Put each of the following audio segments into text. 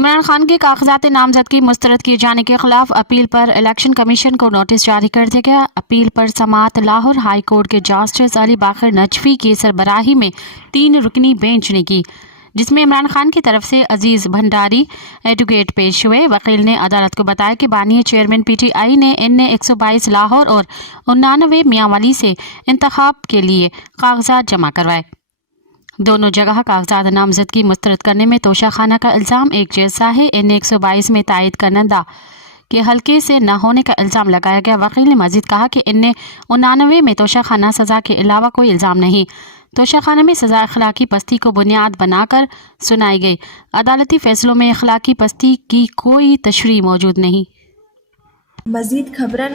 عمران خان کے کاغذات نامزدگی مسترد کیے جانے کے خلاف اپیل پر الیکشن کمیشن کو نوٹس جاری کر دیا گیا۔ اپیل پر سماعت لاہور ہائی کورٹ کے جسٹس علی باقر نجفی کی سربراہی میں 3 رکنی بینچ نے کی، جس میں عمران خان کی طرف سے عزیز بھنڈاری ایڈوکیٹ پیش ہوئے۔ وکیل نے عدالت کو بتایا کہ بانی چیئرمین پی ٹی آئی نے NA-122 لاہور اور 99 میاں والی سے انتخاب کے لیے کاغذات جمع کروائے۔ دونوں جگہ کاغذات نامزدگی مسترد کرنے میں توشہ خانہ کا الزام ایک جیسا ہے۔ NA-122 میں تائید کنندہ کے حلقے سے نہ ہونے کا الزام لگایا گیا۔ وکیل نے مزید کہا کہ NA-99 میں توشہ خانہ سزا کے علاوہ کوئی الزام نہیں۔ توشہ خانہ میں سزا اخلاقی پستی کو بنیاد بنا کر سنائی گئی۔ عدالتی فیصلوں میں اخلاقی پستی کی کوئی تشریح موجود نہیں۔ مزید خبرن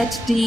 HD।